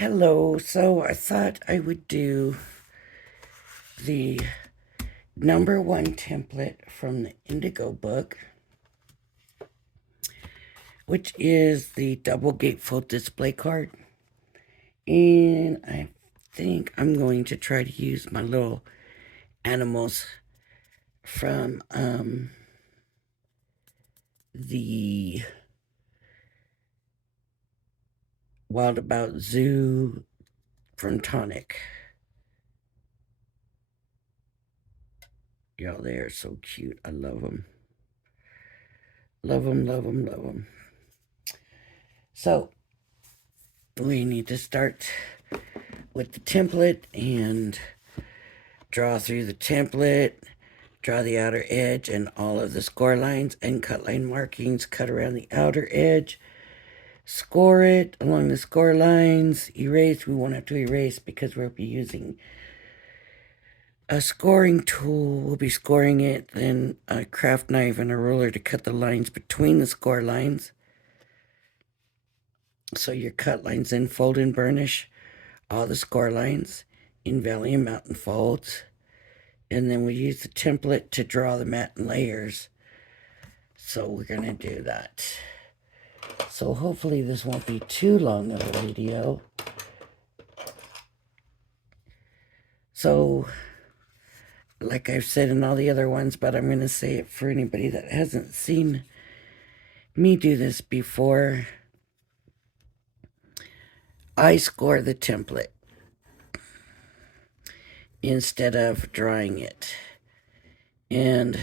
Hello, so I thought I would do the #1 template from the Indigo book, which is the double gatefold display card. And I think I'm going to try to use my little animals from the Wild About Zoo from Tonic. Y'all, they are so cute. I love them. Love them, love them, love them. So, we need to start with the template and draw through the template, draw the outer edge and all of the score lines and cut line markings, cut around the outer edge, score it along the score lines, erase. We won't have to erase because we'll be using a scoring tool. We'll be scoring it, then a craft knife and a ruler to cut the lines between the score lines. So your cut lines, then fold and burnish all the score lines in valley and mountain folds. And then we use the template to draw the mat and layers. So we're going to do that. So hopefully this won't be too long of a video. So, like I've said in all the other ones, but I'm going to say it for anybody that hasn't seen me do this before. I score the template instead of drawing it. And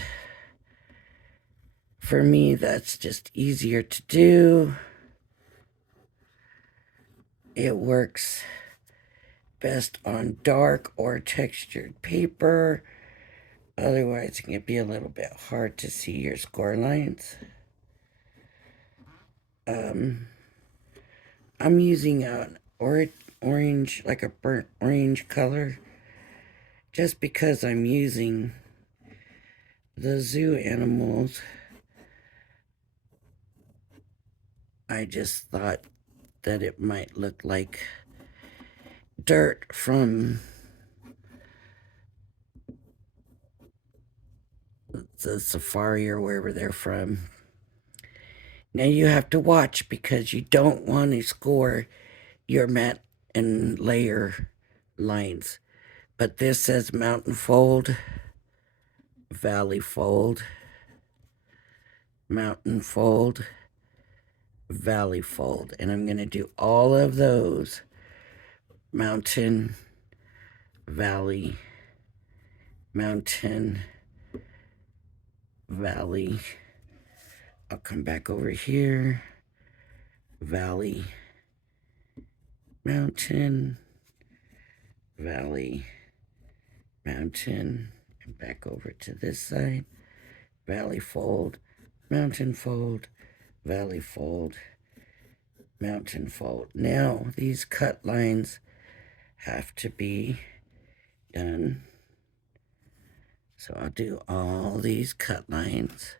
for me, that's just easier to do. It works best on dark or textured paper. Otherwise, it can be a little bit hard to see your score lines. I'm using an orange, like a burnt orange color, just because I'm using the zoo animals. I just thought that it might look like dirt from the safari or wherever they're from. Now you have to watch because you don't want to score your mat and layer lines. But this says mountain fold, valley fold, mountain fold, valley fold. And I'm going to do all of those: mountain, valley, mountain, valley. I'll come back over here, valley, mountain, valley, mountain, and back over to this side, valley fold, mountain fold, valley fold, mountain fold. Now these cut lines have to be done. So I'll do all these cut lines.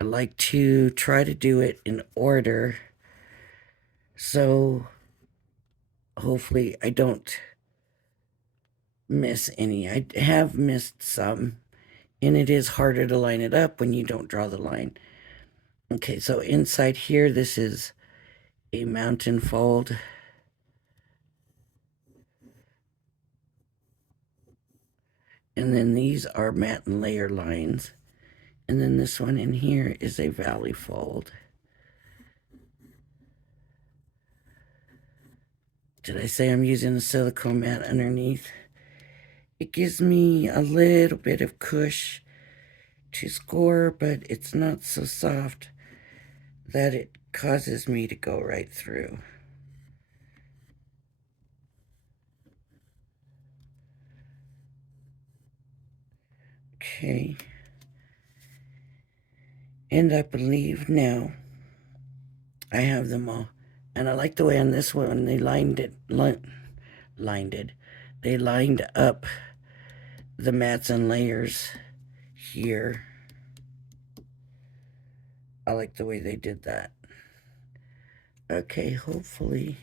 I like to try to do it in order, so hopefully I don't miss any. I have missed some, and it is harder to line it up when you don't draw the line. Okay, so inside here, this is a mountain fold. And then these are mat and layer lines. And then this one in here is a valley fold. Did I say I'm using a silicone mat underneath? It gives me a little bit of cush to score, but it's not so soft that it causes me to go right through. Okay. And I believe now I have them all. And I like the way on this one they they lined up the mats and layers here. I like the way they did that. Okay, hopefully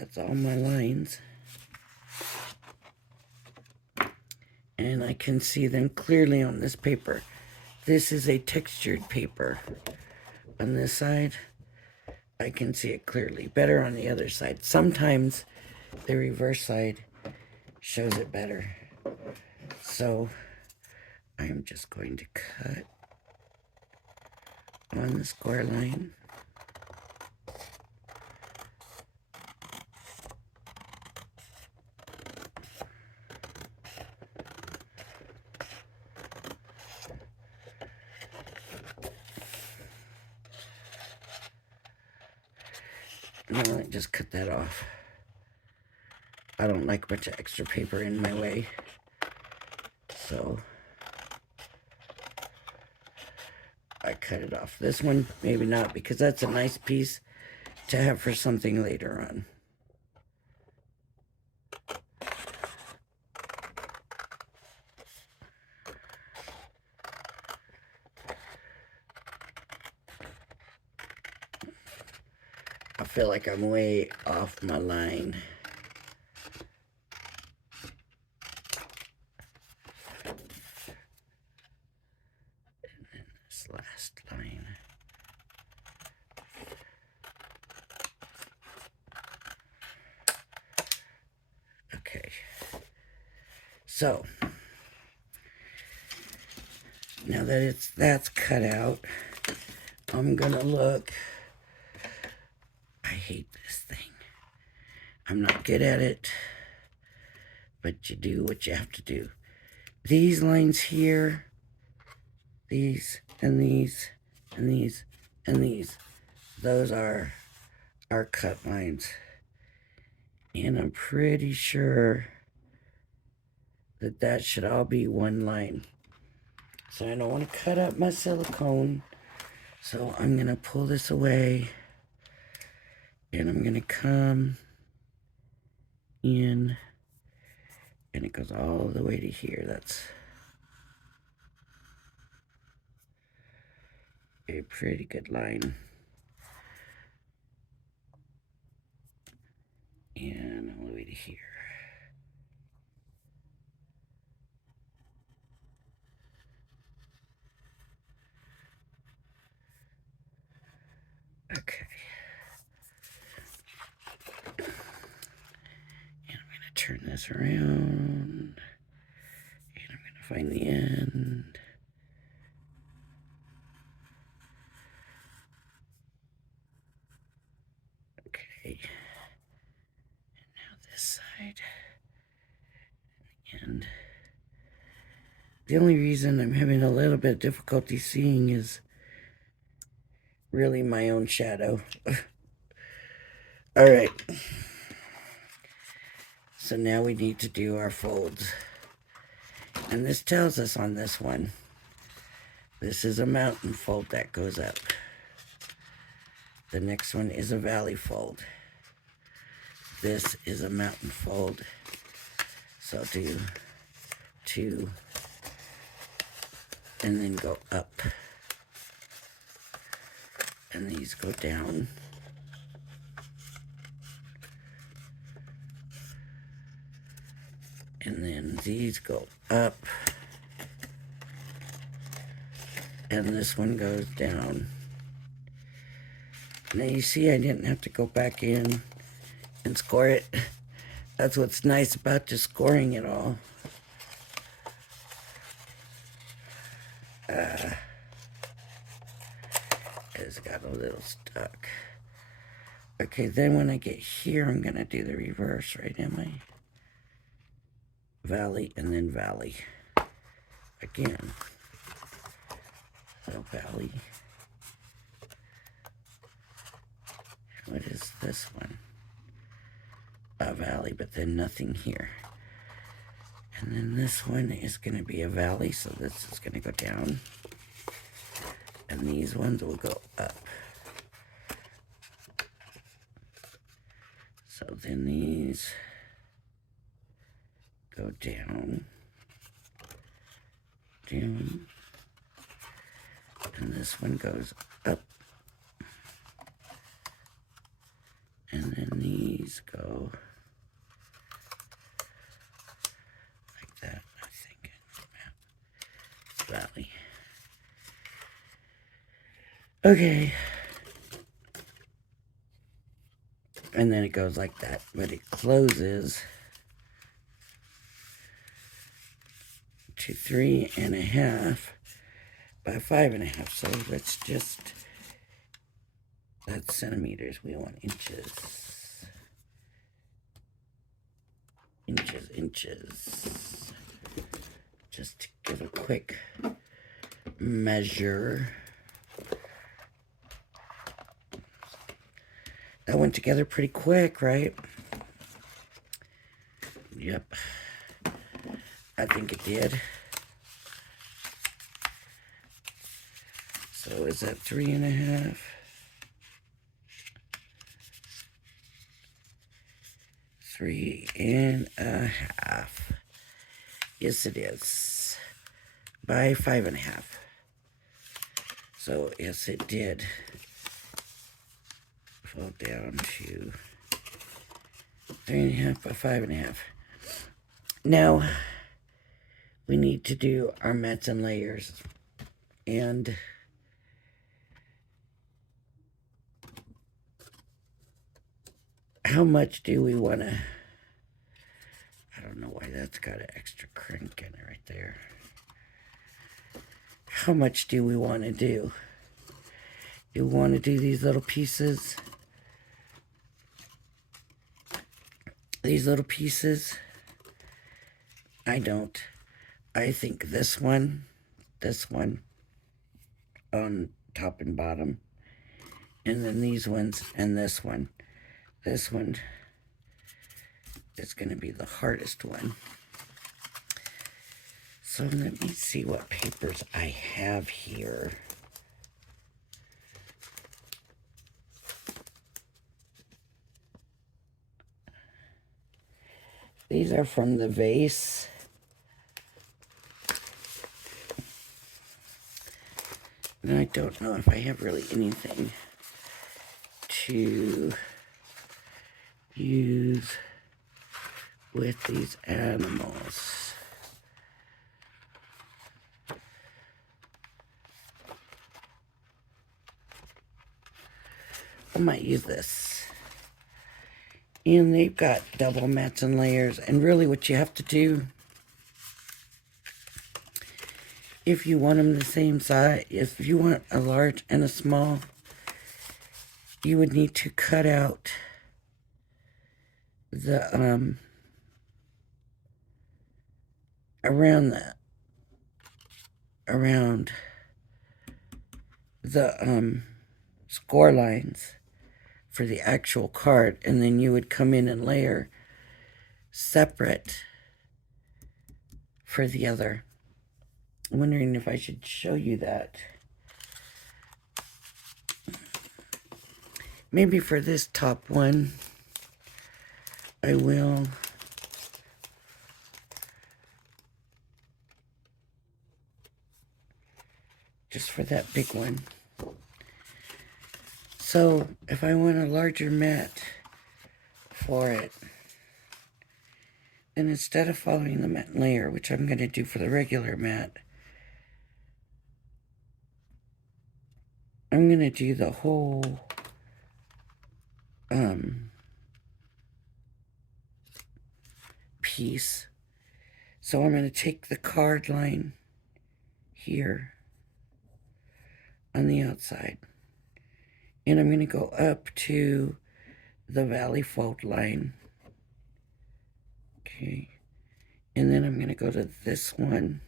That's all my lines. And I can see them clearly on this paper. This is a textured paper. On this side, I can see it clearly. Better on the other side. Sometimes the reverse side shows it better. So I'm just going to cut on the square line. Now I just cut that off. I don't like a bunch of extra paper in my way. So I cut it off. This one, maybe not, because that's a nice piece to have for something later on. I feel like I'm way off my line. And then this last line. Okay. So now that that's cut out, I'm gonna look. I hate this thing. I'm not good at it, but you do what you have to do. These lines here, these and these and these and these, those are our cut lines. And I'm pretty sure that that should all be one line. So I don't want to cut up my silicone. So I'm going to pull this away. And I'm going to come in. And it goes all the way to here. That's a pretty good line. And all the way to here. Okay. And I'm going to turn this around. And I'm going to find the end. Okay. And now this side. And the only reason I'm having a little bit of difficulty seeing is really my own shadow. All right. So now we need to do our folds. And this tells us on this one, this is a mountain fold that goes up. The next one is a valley fold. This is a mountain fold. So I'll do 2 and then go up. And these go down. And then these go up. And this one goes down. Now you see I didn't have to go back in and score it. That's what's nice about just scoring it all. It's got a little stuck. Okay, then when I get here, I'm going to do the reverse, right, am I? Valley and then valley. Again. So valley. What is this one? A valley, but then nothing here. And then this one is going to be a valley, so this is going to go down. And these ones will go up. So then these go down, down, and this one goes up. And then these these go like that, I think. Valley. Okay. And then it goes like that, but it closes to 3.5 by 5.5. So let's just, that's centimeters. We want inches. Inches. Just to give a quick measure. That went together pretty quick, right? Yep. I think it did. So is that 3.5? 3.5. Yes, it is. By 5.5. So, yes, it did fall down to 3.5 by 5.5. Now, we need to do our mats and layers. And how much do we want to... I don't know why that's got an extra crank in it right there. How much do we want to do? Do we want to do these little pieces? These little pieces? I don't. I think this one on top and bottom, and then these ones and this one. This one is going to be the hardest one. So let me see what papers I have here. These are from the vase. And I don't know if I have really anything to use with these animals. I might use this. And they've got double mats and layers. And really what you have to do, if you want them the same size, if you want a large and a small, you would need to cut out the, around the score lines for the actual card, and then you would come in and layer separate for the other. I'm wondering if I should show you that. Maybe for this top one, I will. Just for that big one. So, if I want a larger mat for it, then instead of following the mat layer, which I'm going to do for the regular mat, I'm going to do the whole piece. So I'm going to take the card line here on the outside, and I'm going to go up to the valley fold line. Okay. And then I'm going to go to this one,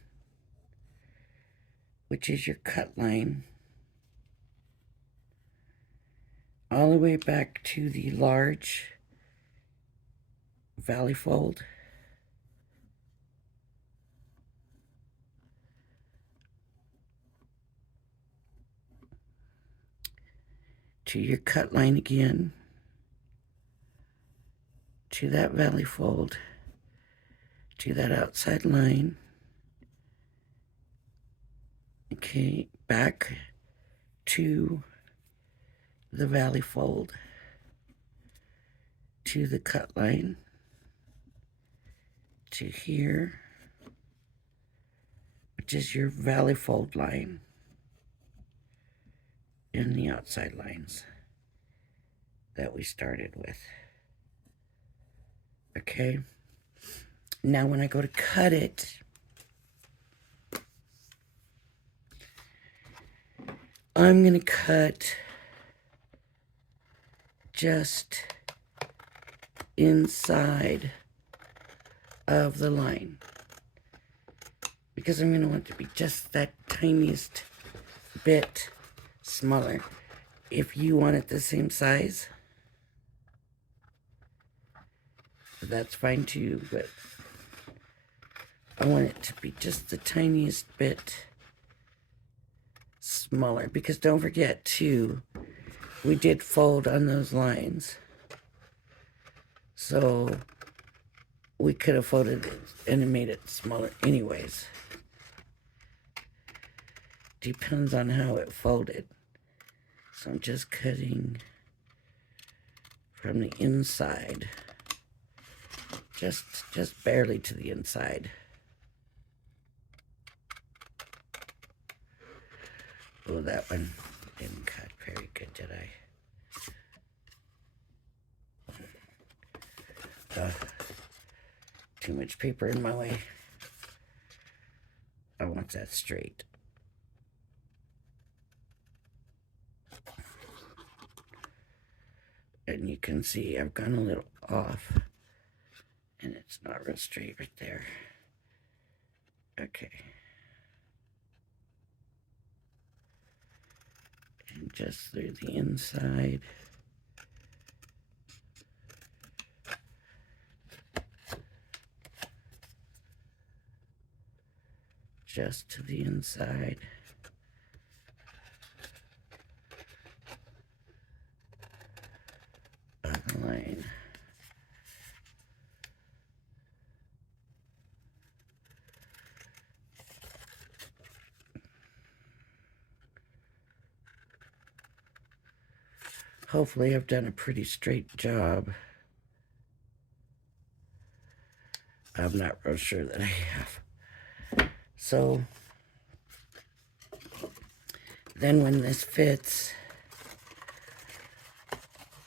which is your cut line, all the way back to the large valley fold. To your cut line again, to that valley fold, to that outside line. Okay, back to the valley fold, to the cut line to here, which is your valley fold line, and the outside lines that we started with. Okay, now when I go to cut it, I'm going to cut just inside of the line, because I'm going to want it to be just that tiniest bit smaller. If you want it the same size, that's fine too, but I want it to be just the tiniest bit smaller, because don't forget too, we did fold on those lines, so we could have folded it and made it smaller anyways. Depends on how it folded. So I'm just cutting from the inside, just barely to the inside. Oh, that one didn't cut very good, did I? Too much paper in my way. I want that straight. And you can see I've gone a little off, and it's not real straight right there. Okay. And just through the inside. Just to the inside. Of the line. Hopefully I've done a pretty straight job. I'm not real sure that I have. So then when this fits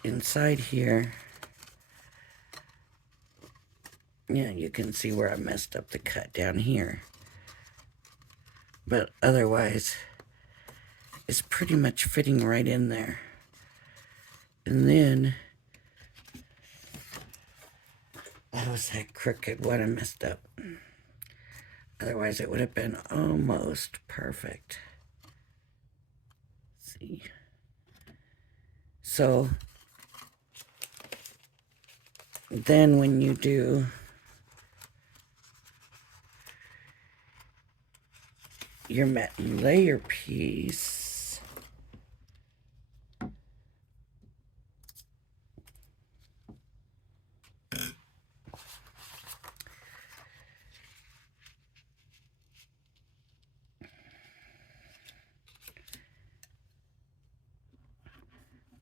inside here, yeah, you can see where I messed up the cut down here. But otherwise, it's pretty much fitting right in there. And then, that was that crooked one I messed up. Otherwise, it would have been almost perfect. Let's see. So, then when you do your matte layer piece,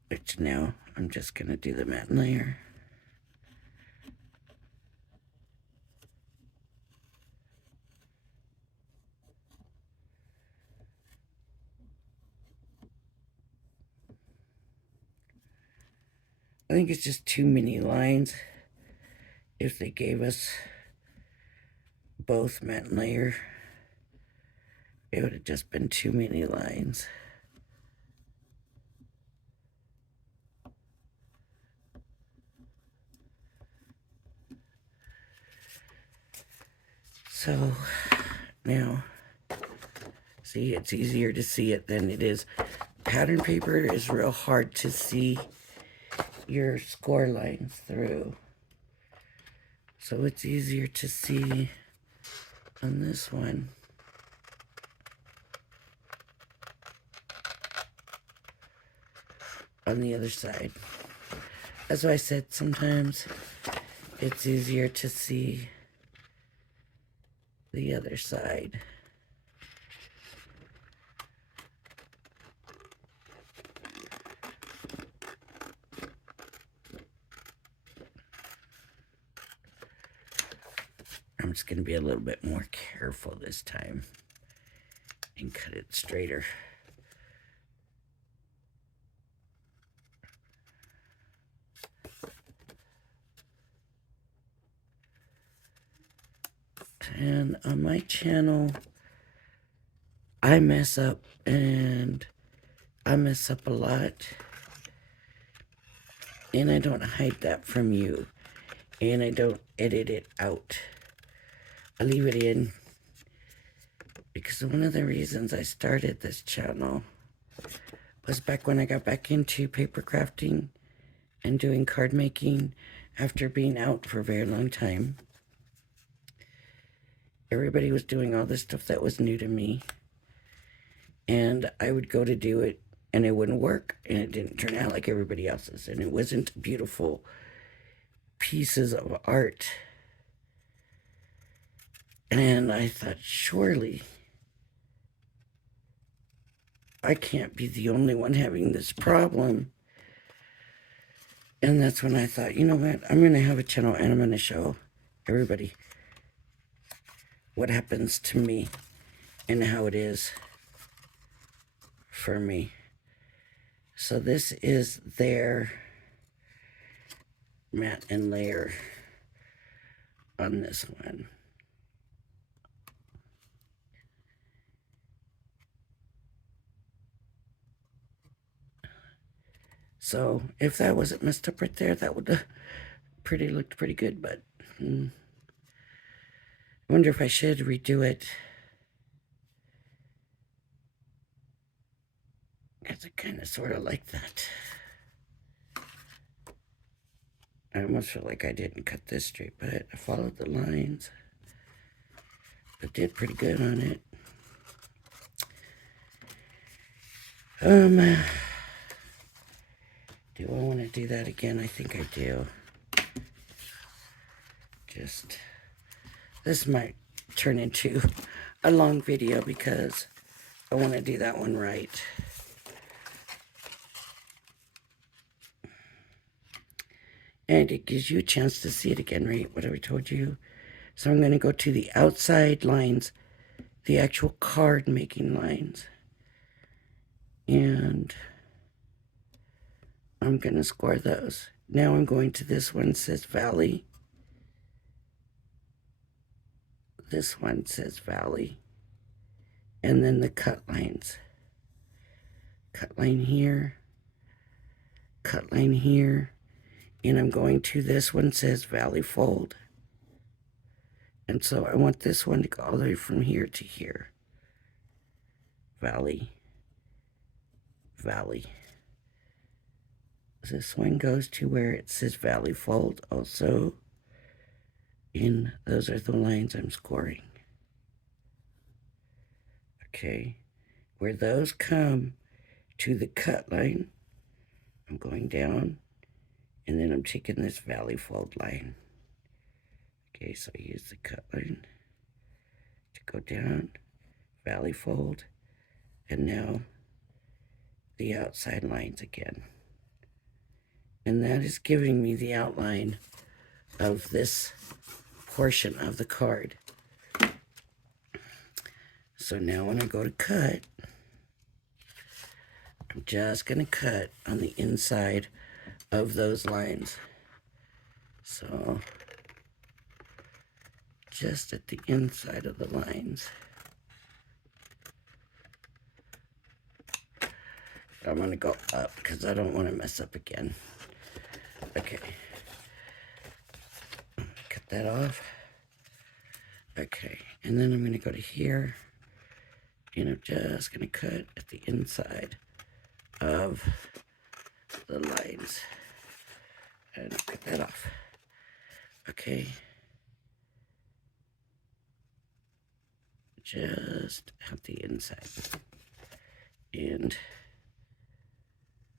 which now I'm just going to do the matte layer. I think it's just too many lines. If they gave us both matte layer, it would have just been too many lines. So now, see, it's easier to see it than it is. Pattern paper is real hard to see your score lines through. So it's easier to see on this one. On the other side. That's why I said sometimes it's easier to see the other side. I'm just going to be a little bit more careful this time and cut it straighter. And on my channel, I mess up, and I mess up a lot. And I don't hide that from you. And I don't edit it out. I leave it in. Because one of the reasons I started this channel was back when I got back into paper crafting and doing card making after being out for a very long time. Everybody was doing all this stuff that was new to me. And I would go to do it, and it wouldn't work, and it didn't turn out like everybody else's, and it wasn't beautiful pieces of art. And I thought, surely I can't be the only one having this problem. And that's when I thought, you know what, I'm going to have a channel, and I'm going to show everybody what happens to me and how it is for me. So this is their matte and layer on this one. So if that wasn't messed up right there, that would have looked pretty good, but I wonder if I should redo it. Because I kind of sort of like that. I almost feel like I didn't cut this straight, but I followed the lines. I did pretty good on it. Do I want to do that again? I think I do. This might turn into a long video because I want to do that one right. And it gives you a chance to see it again, right? What I told you. So I'm going to go to the outside lines, the actual card making lines. And I'm going to score those. Now I'm going to this one says Valley. This one says Valley. And then the cut lines. Cut line here. Cut line here. And I'm going to this one says Valley Fold. And so I want this one to go all the way from here to here. Valley. Valley. This one goes to where it says Valley Fold also. And those are the lines I'm scoring. Okay. Where those come to the cut line, I'm going down. And then I'm taking this Valley Fold line. Okay, so I use the cut line to go down, Valley Fold, and now the outside lines again. And that is giving me the outline of this portion of the card. So now when I go to cut, I'm just going to cut on the inside of those lines. So just at the inside of the lines. I'm going to go up because I don't want to mess up again. Okay. Cut that off. Okay. And then I'm going to go to here. And I'm just going to cut at the inside of the lines. And cut that off. Okay. Just at the inside. And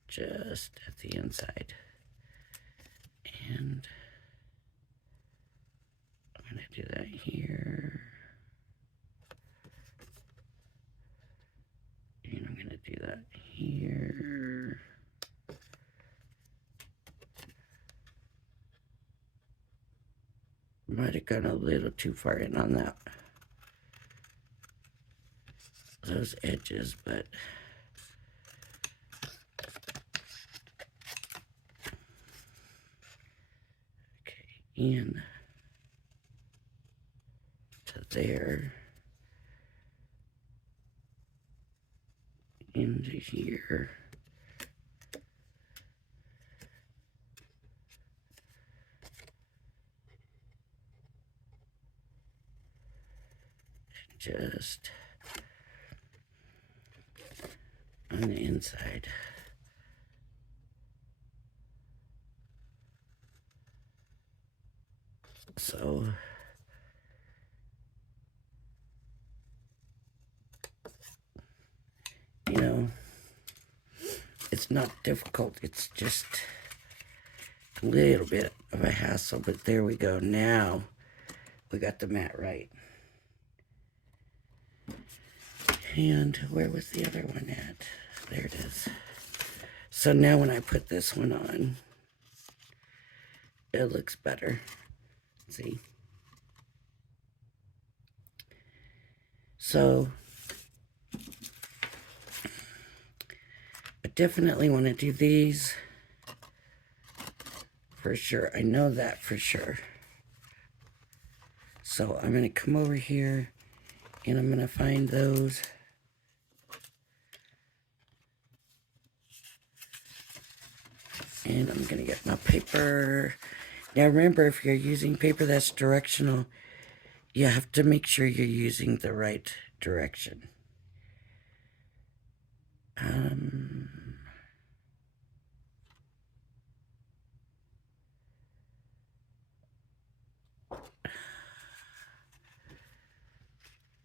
just at the inside. And I'm going to do that here. And I'm going to do that here. Might have gone a little too far in on those edges, but okay, in to there, into here. Just on the inside. So you know, it's not difficult, it's just a little bit of a hassle, but there we go. Now we got the mat right. And where was the other one at? There it is. So now when I put this one on, it looks better. See? So I definitely want to do these for sure. I know that for sure. So I'm going to come over here and I'm going to find those. And I'm going to get my paper. Now remember, if you're using paper that's directional, you have to make sure you're using the right direction.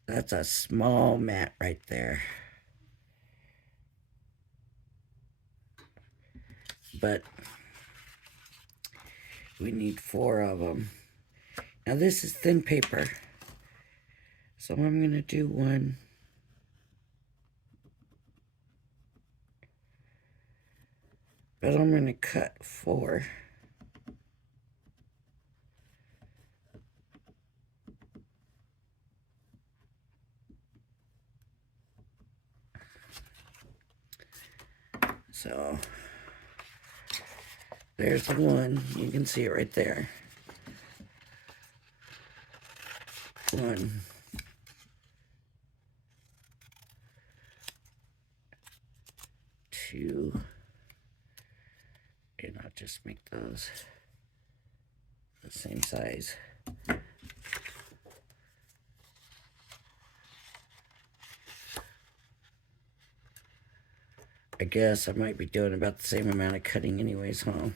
That's a small mat right there. But we need 4 of them. Now this is thin paper. So I'm going to do 1. But I'm going to cut 4. So there's the one. You can see it right there. 1, 2, and I'll just make those the same size. I guess I might be doing about the same amount of cutting anyways, huh?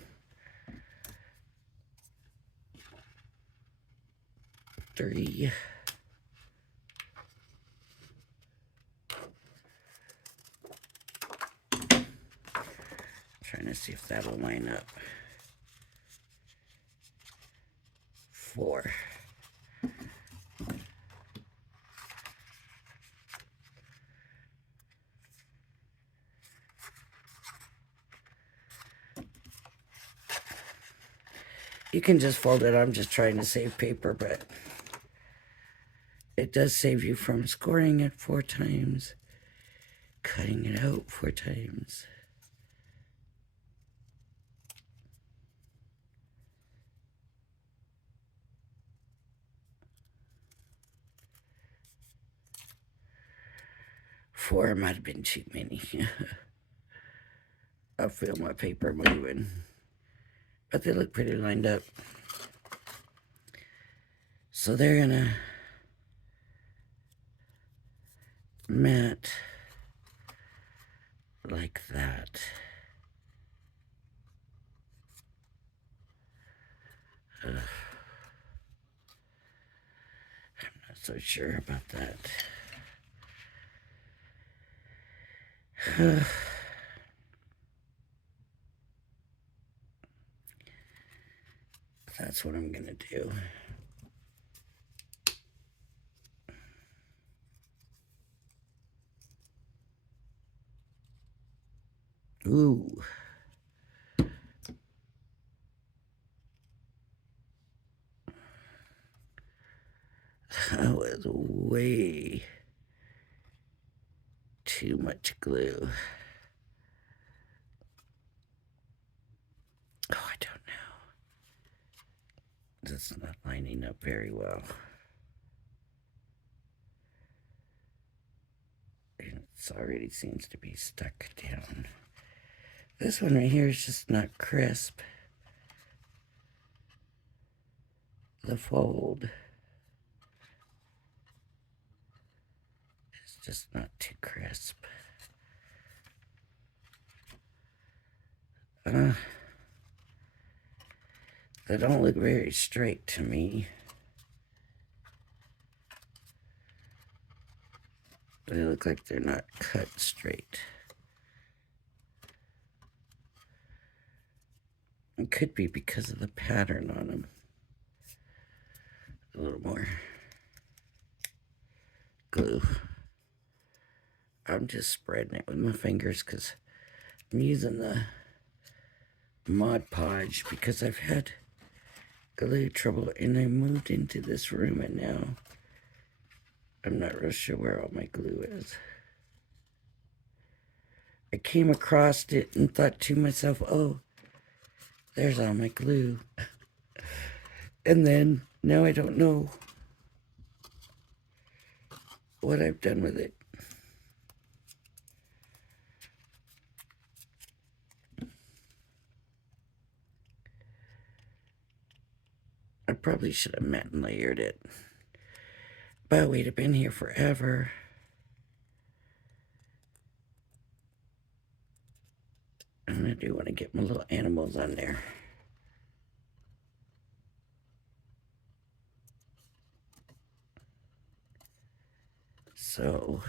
Three. Trying to see if that'll line up. 4. You can just fold it. I'm just trying to save paper, but it does save you from scoring it 4 times, cutting it out 4 times. Four might have been too many. I feel my paper moving. But they look pretty lined up. So they're gonna mat like that. I'm not so sure about that. That's what I'm gonna do. Ooh. That was way too much glue. Oh, I don't know. That's not lining up very well. And it already seems to be stuck down. This one right here is just not crisp. The fold is just not too crisp. They don't look very straight to me. They look like they're not cut straight. It could be because of the pattern on them. A little more glue. I'm just spreading it with my fingers because I'm using the Mod Podge because I've had glue trouble and I moved into this room and now I'm not real sure where all my glue is. I came across it and thought to myself, oh, there's all my glue. And then now I don't know what I've done with it. I probably should have matte and layered it. But we'd have been here forever. And I do want to get my little animals on there. So,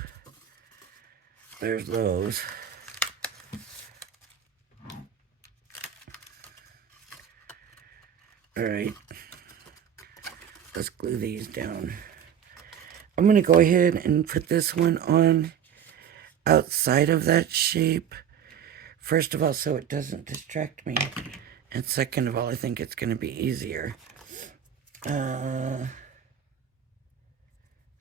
there's those. Alright. Let's glue these down. I'm going to go ahead and put this one on outside of that shape. First of all, so it doesn't distract me. And second of all, I think it's going to be easier. I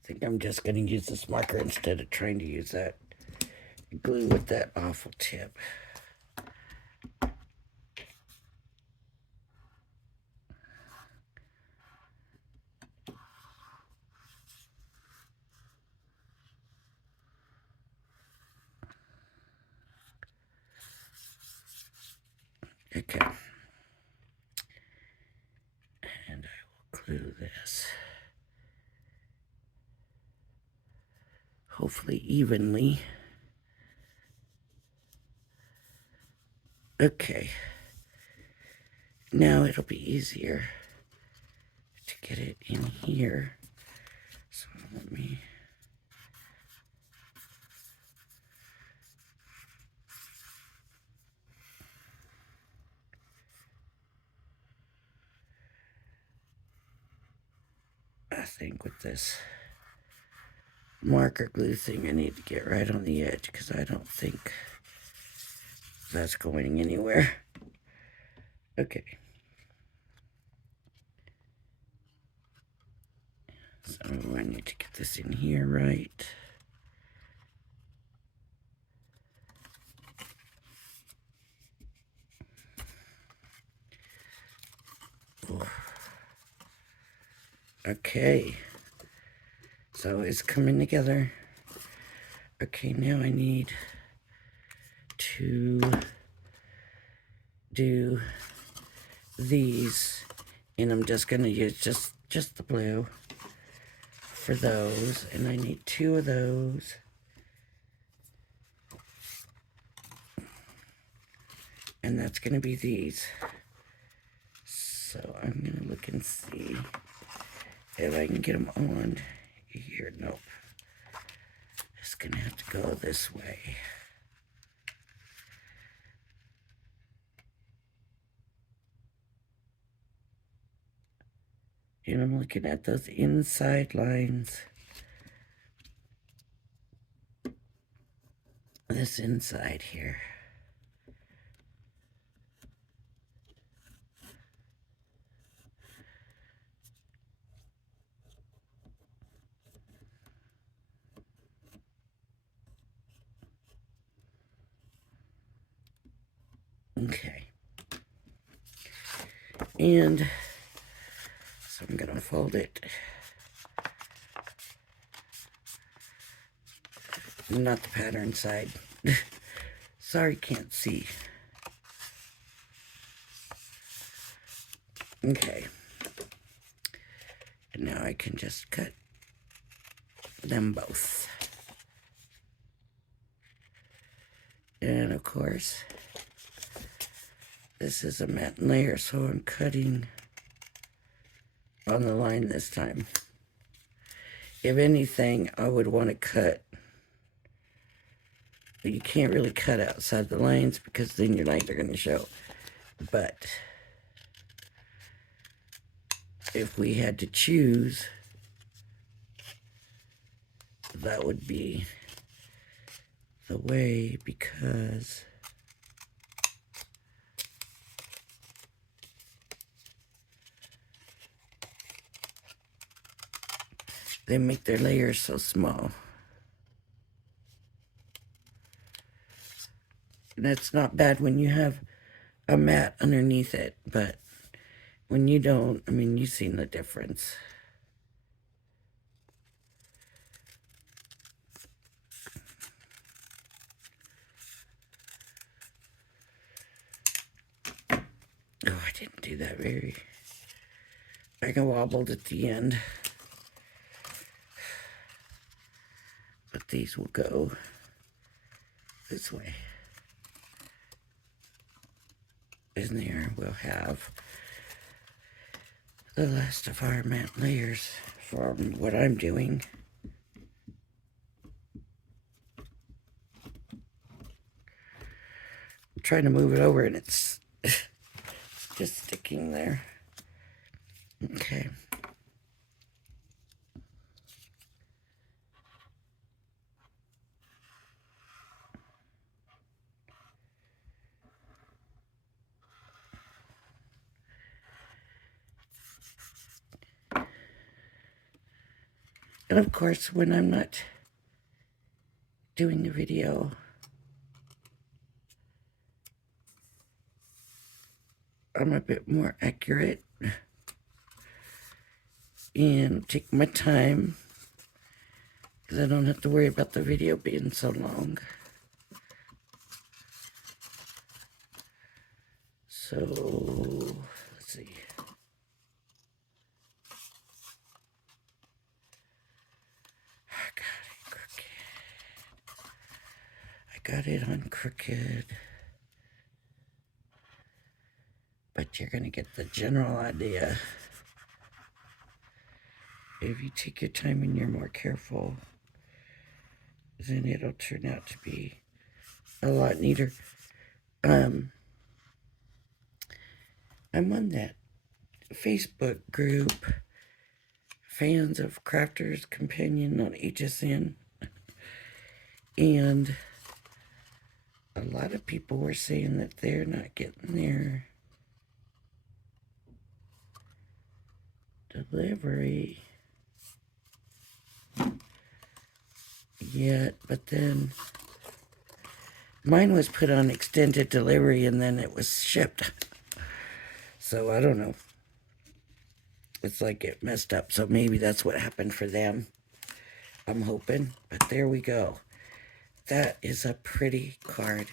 think I'm just going to use this marker instead of trying to use that glue with that awful tip. Okay. And I will glue this. Hopefully evenly. Okay. Now it'll be easier to get it in here. So let me... I think with this marker glue thing, I need to get right on the edge because I don't think that's going anywhere. Okay. So I need to get this in here right. Okay. So it's coming together. Okay, now I need to do these, and I'm just gonna use just the blue for those, and I need 2 of those. And that's gonna be these. So I'm gonna look and see if I can get them on here. Nope. Just gonna have to go this way. And I'm looking at those inside lines. This inside here. Okay. And so I'm going to fold it. Not the pattern side. Sorry, can't see. Okay. And now I can just cut them both. And of course, this is a matte layer, so I'm cutting on the line this time. If anything, I would want to cut. You can't really cut outside the lines because then your lines are going to show. But if we had to choose, that would be the way, because they make their layers so small. And it's not bad when you have a mat underneath it, but when you don't, I mean, you've seen the difference. Oh, I didn't do that very. I wobbled at the end. But these will go this way. And there we'll have the last of our matte layers from what I'm doing. I'm trying to move it over and it's just sticking there. Okay. And of course, when I'm not doing the video, I'm a bit more accurate and take my time because I don't have to worry about the video being so long. So, let's see. I got it on crooked. But you're going to get the general idea. If you take your time and you're more careful, then it'll turn out to be a lot neater. I'm on that Facebook group, Fans of Crafters Companion on HSN, and a lot of people were saying that they're not getting their delivery yet, but then mine was put on extended delivery and then it was shipped. So I don't know. It's like it messed up. So maybe that's what happened for them. I'm hoping. But there we go. That is a pretty card.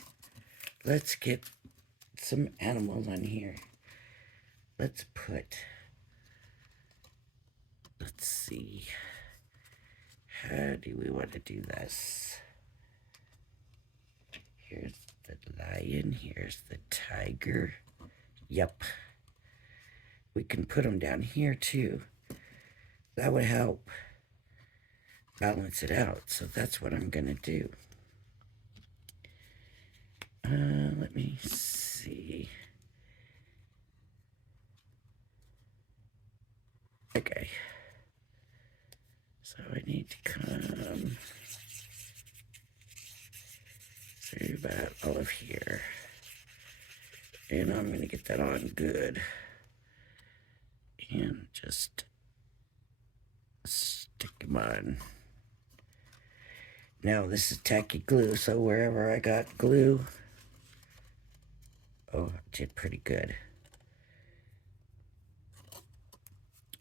Let's get some animals on here. Let's see. How do we want to do this? Here's the lion. Here's the tiger. Yep. We can put them down here too. That would help balance it out. So that's what I'm going to do. Let me see. Okay. So I need to come through about all of here. And I'm going to get that on good. And just stick them on. Now this is tacky glue, so wherever I got glue, Oh, I did pretty good.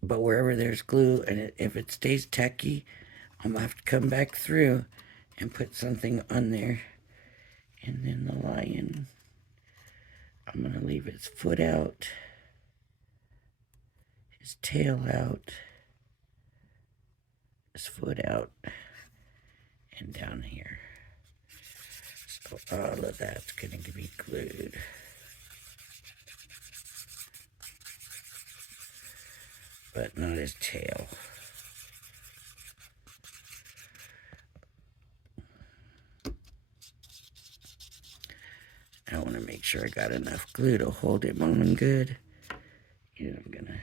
But wherever there's glue, and if it stays tacky, I'm gonna have to come back through and put something on there. And then the lion, I'm gonna leave his foot out, his tail out, his foot out, and down here. So all of that's gonna be glued. But not his tail. I want to make sure I got enough glue to hold him on good. And I'm gonna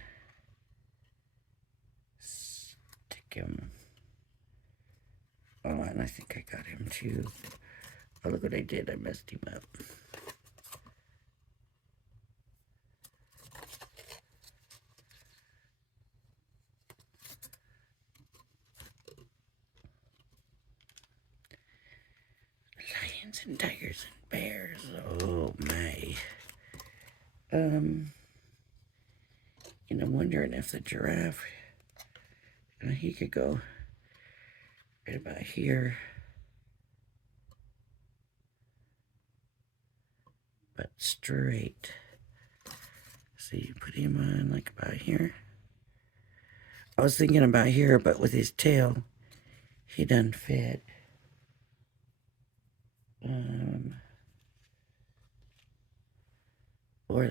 stick him on. I think I got him too. Oh, look what I did. I messed him up. Lions and tigers and bears. Oh my. And I'm wondering if the giraffe, he could go right about here. But straight. So you put him on like about here. I was thinking about here, but with his tail, he doesn't fit. Or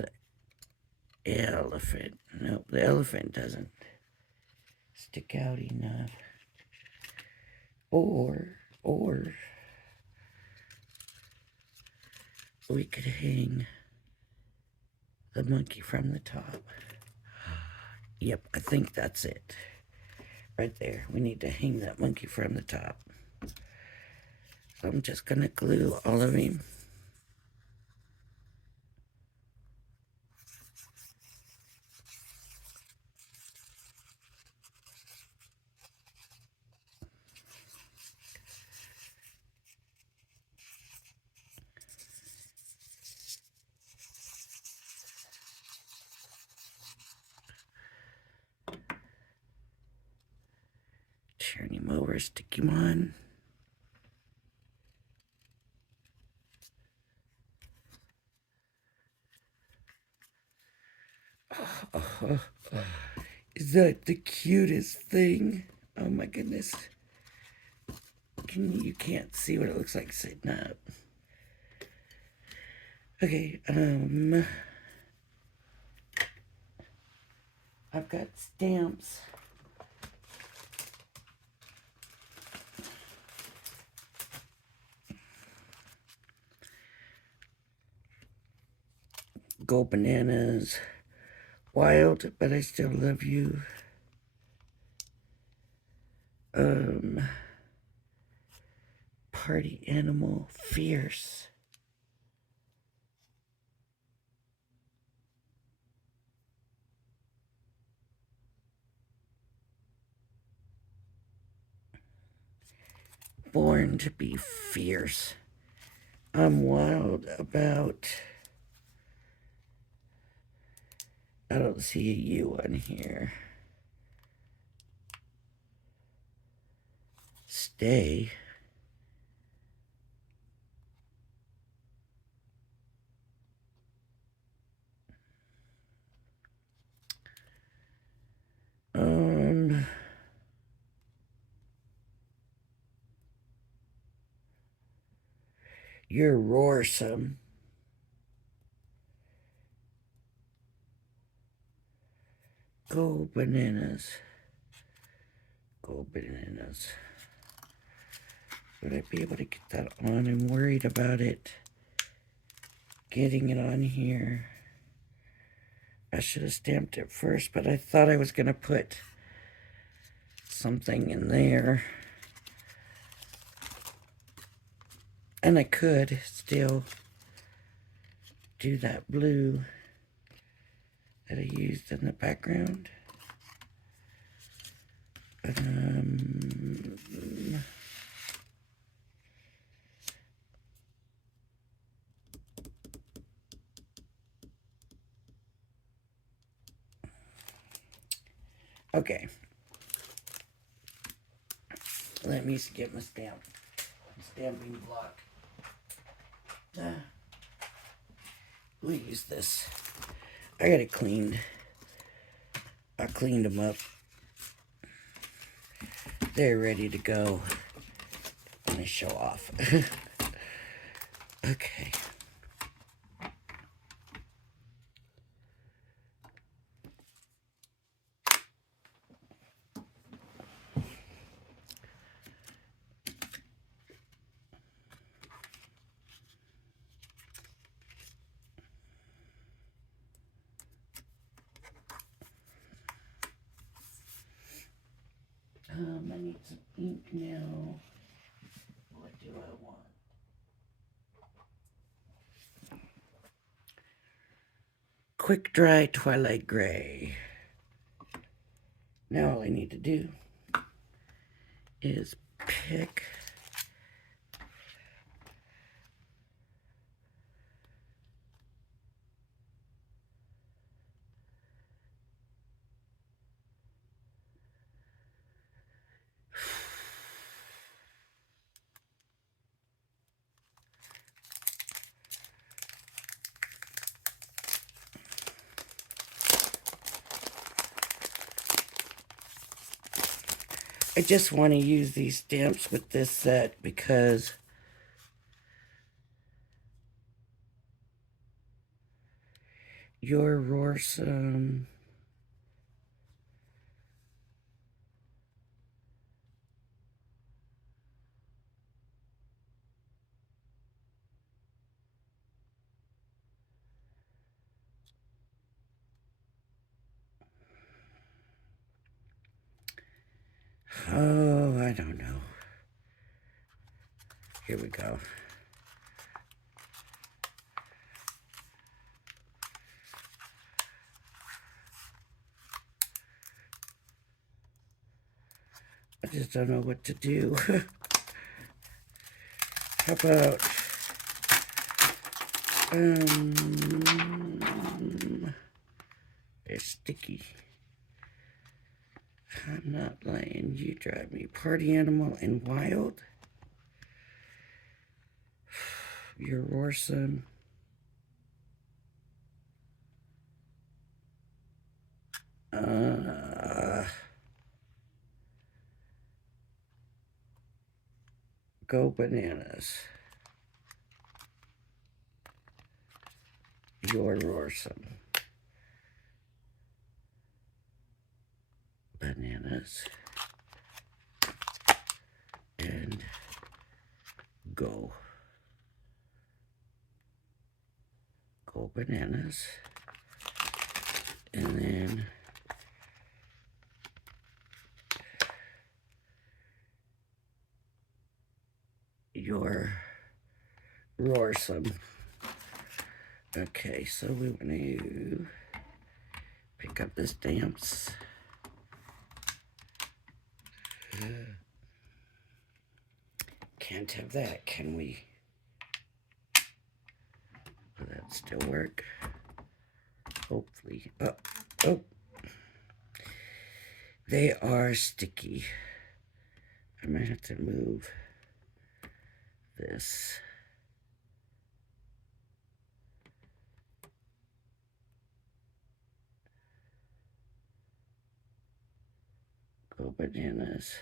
the elephant. Nope, the elephant doesn't stick out enough. Or we could hang the monkey from the top. Yep, I think that's it. Right there. We need to hang that monkey from the top. So I'm just gonna glue all of him. Turn him over, stick him on. Is that the cutest thing? Oh my goodness. You can't see what it looks like sitting up. Okay, I've got stamps. Go bananas. Wild, but I still love you. Party animal. Fierce. Born to be fierce. I'm wild about... I don't see a U on here. Stay. You're roarsome. Go bananas. Go bananas. Would I be able to get that on? I'm worried about it. Getting it on here. I should have stamped it first, but I thought I was going to put something in there. And I could still do that blue that I used in the background. Okay. Let me get my stamping block. We'll use this. I got it cleaned. I cleaned them up. They're ready to go when they show off. Okay. I need some ink now. What do I want? Quick Dry Twilight Gray. Now all I need to do is pick I just want to use these stamps with this set because your Roarsome. Oh, I don't know. Here we go. I just don't know what to do. How about it's sticky. I'm not lying. You drive me. Party Animal and Wild. Your Roarsome. Go Bananas. Your Roarsome. Bananas. And Go. Go Bananas. And then Your Roarsome. Okay, so we want to pick up the stamps. Can't have that, can we? Will that still work? Hopefully. Oh. They are sticky. I might have to move this. Go Bananas.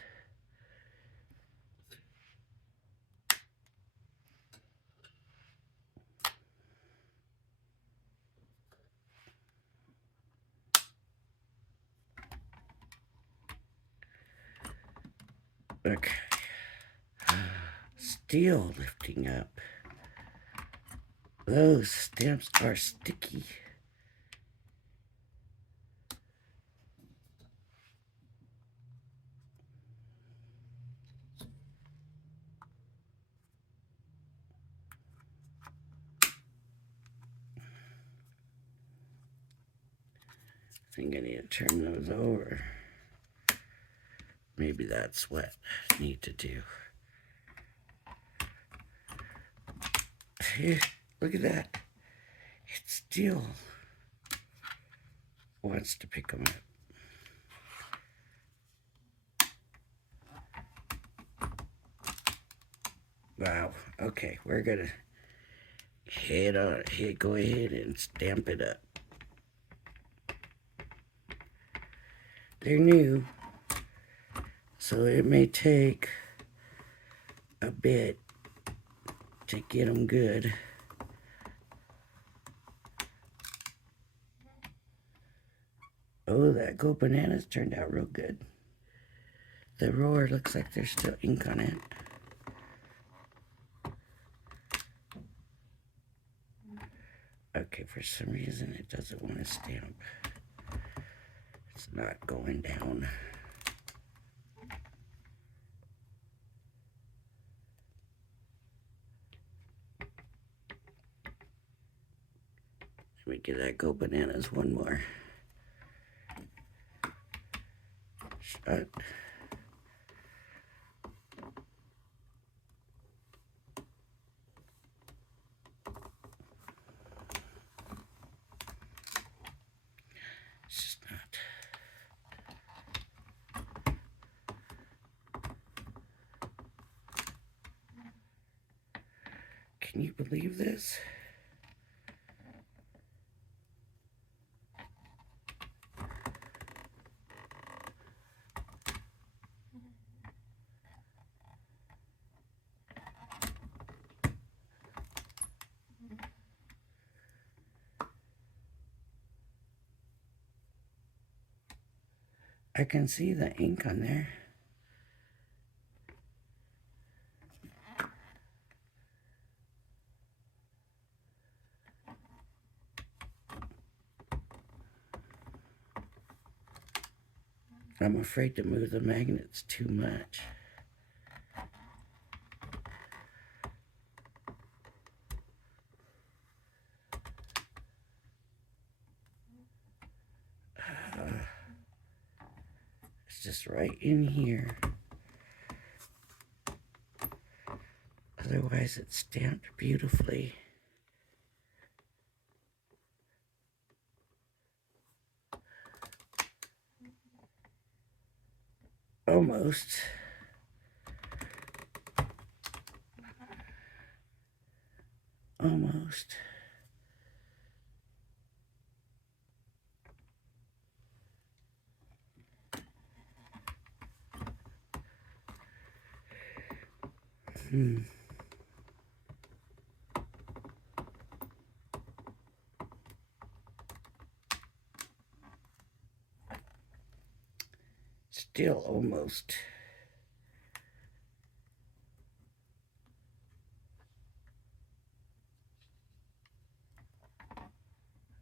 Okay. Still lifting up. Those stamps are sticky. I think I need to turn those over. Maybe that's what I need to do. Look at that. It still wants to pick them up. Wow. Okay, we're gonna go ahead and stamp it up. They're new, so it may take a bit to get them good. Oh, that Go Bananas turned out real good. The roar looks like there's still ink on it. Okay, for some reason it doesn't want to stamp. It's not going down. Let me give that Go Bananas one more shot. It's just not. Can you believe this? I can see the ink on there. I'm afraid to move the magnets too much. It's just right in here. Otherwise, it's stamped beautifully. Almost. Almost. Still almost.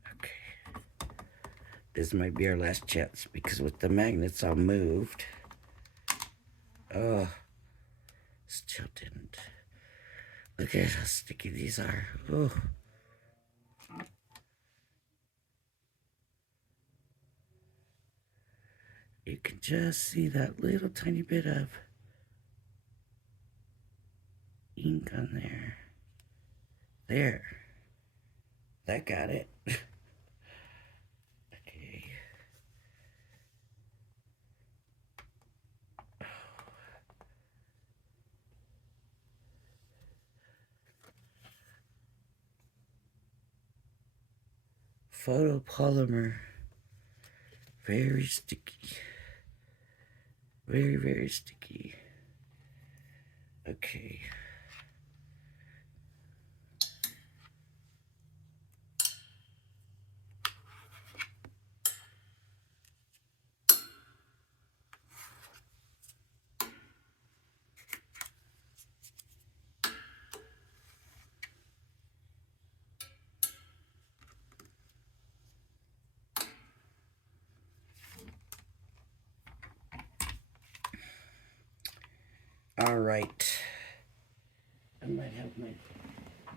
Okay. This might be our last chance because with the magnets all moved. Oh, still didn't. Look at how sticky these are. Oh. You can just see that little tiny bit of ink on there. There. That got it. Okay. Photopolymer. Very sticky. Very, very sticky. Okay. All right. I might have my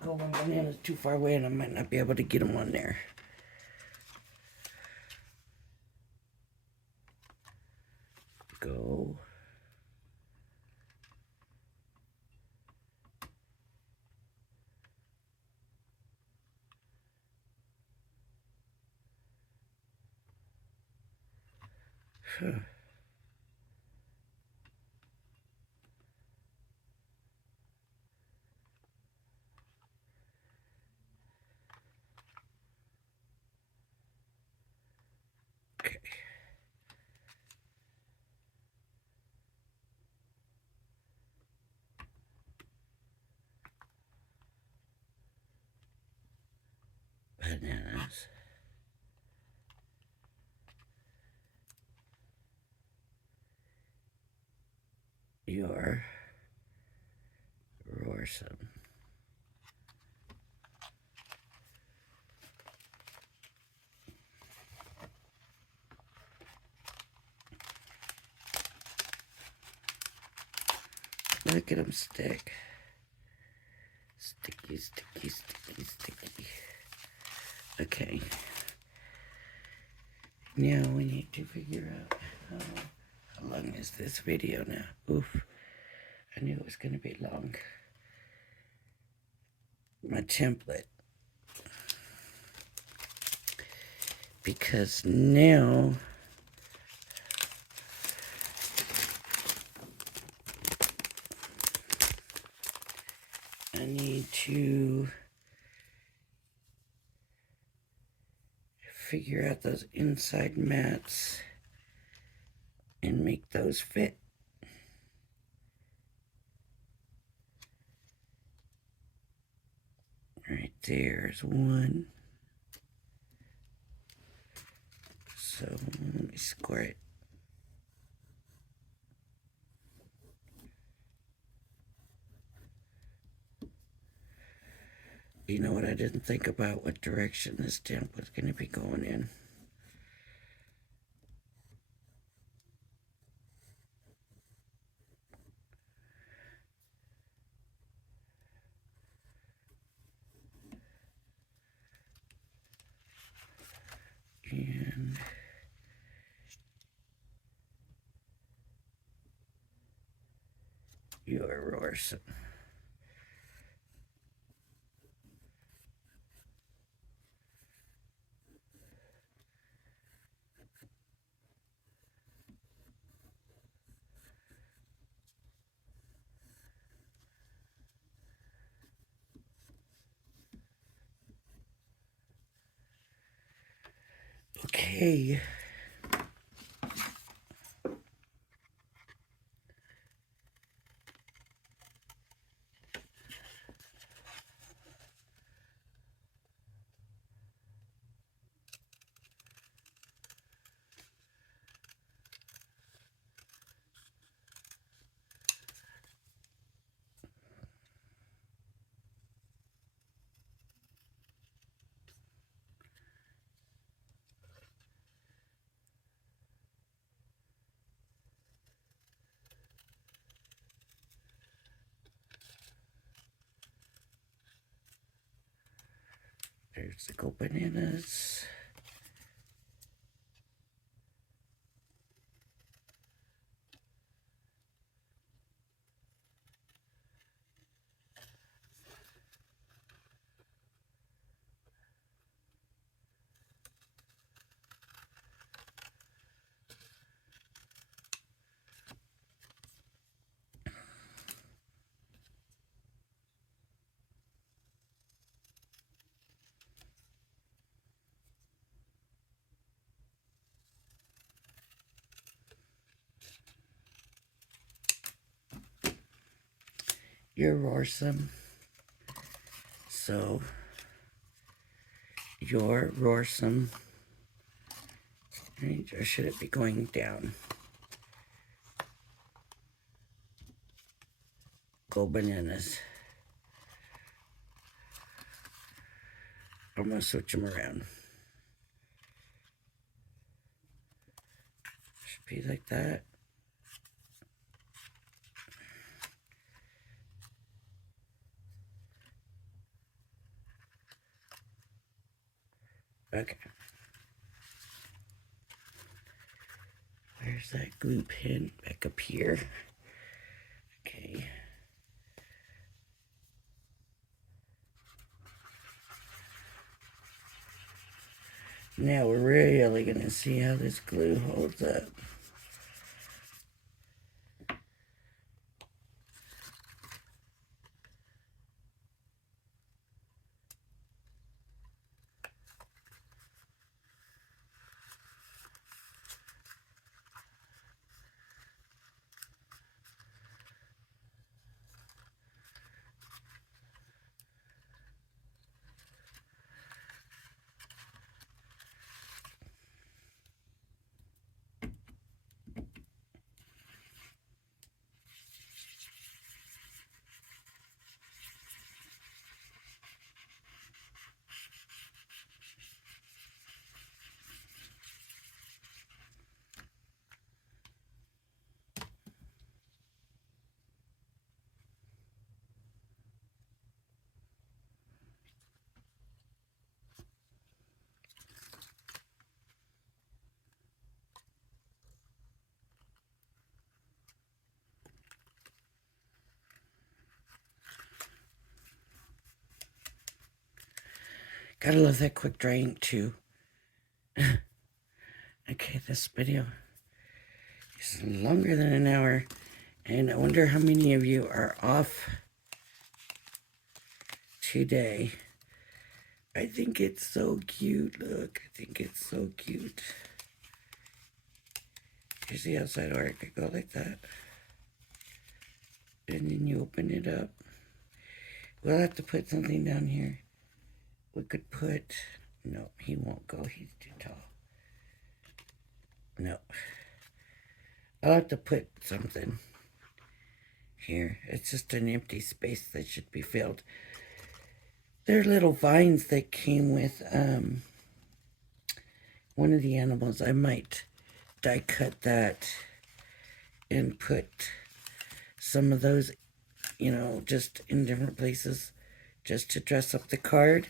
Go Bananas too far away and I might not be able to get them on there. Go. Huh. bananas. You're roarsome. Look at them stick. Sticky, sticky, sticky, sticky. Okay. Now we need to figure out how long is this video now. Oof. I knew it was going to be long. My template. Because now I need to figure out those inside mats and make those fit. Right there's one. So let me square it. You know what? I didn't think about what direction this stamp was going to be going in. And you're roarsome. Okay. There's the go bananas. You're roarsome. So, you're roarsome. Right? Or should it be going down? Go bananas. I'm going to switch them around. Should be like that. Okay. Where's that glue pin? Back up here. Okay. Now we're really going to see how this glue holds up. Gotta love that quick dry ink too. Okay, this video is longer than an hour, and I wonder how many of you are off today. I think it's so cute. Look, I think it's so cute. Here's the outside where it could go like that. And then you open it up. We'll have to put something down here. We could put... No, he won't go. He's too tall. No. I'll have to put something here. It's just an empty space that should be filled. They're little vines that came with one of the animals. I might die cut that and put some of those, you know, just in different places just to dress up the card.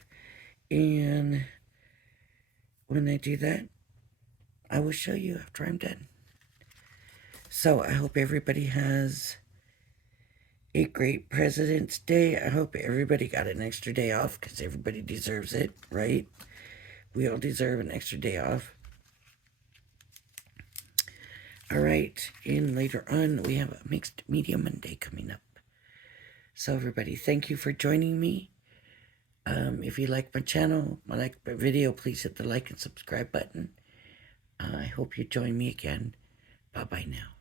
And when I do that, I will show you after I'm done. So I hope everybody has a great President's Day. I hope everybody got an extra day off because everybody deserves it, right? We all deserve an extra day off. All right, and later on, we have a Mixed Media Monday coming up. So everybody, thank you for joining me. If you like my channel, my video, please hit the like and subscribe button. I hope you join me again. Bye-bye now.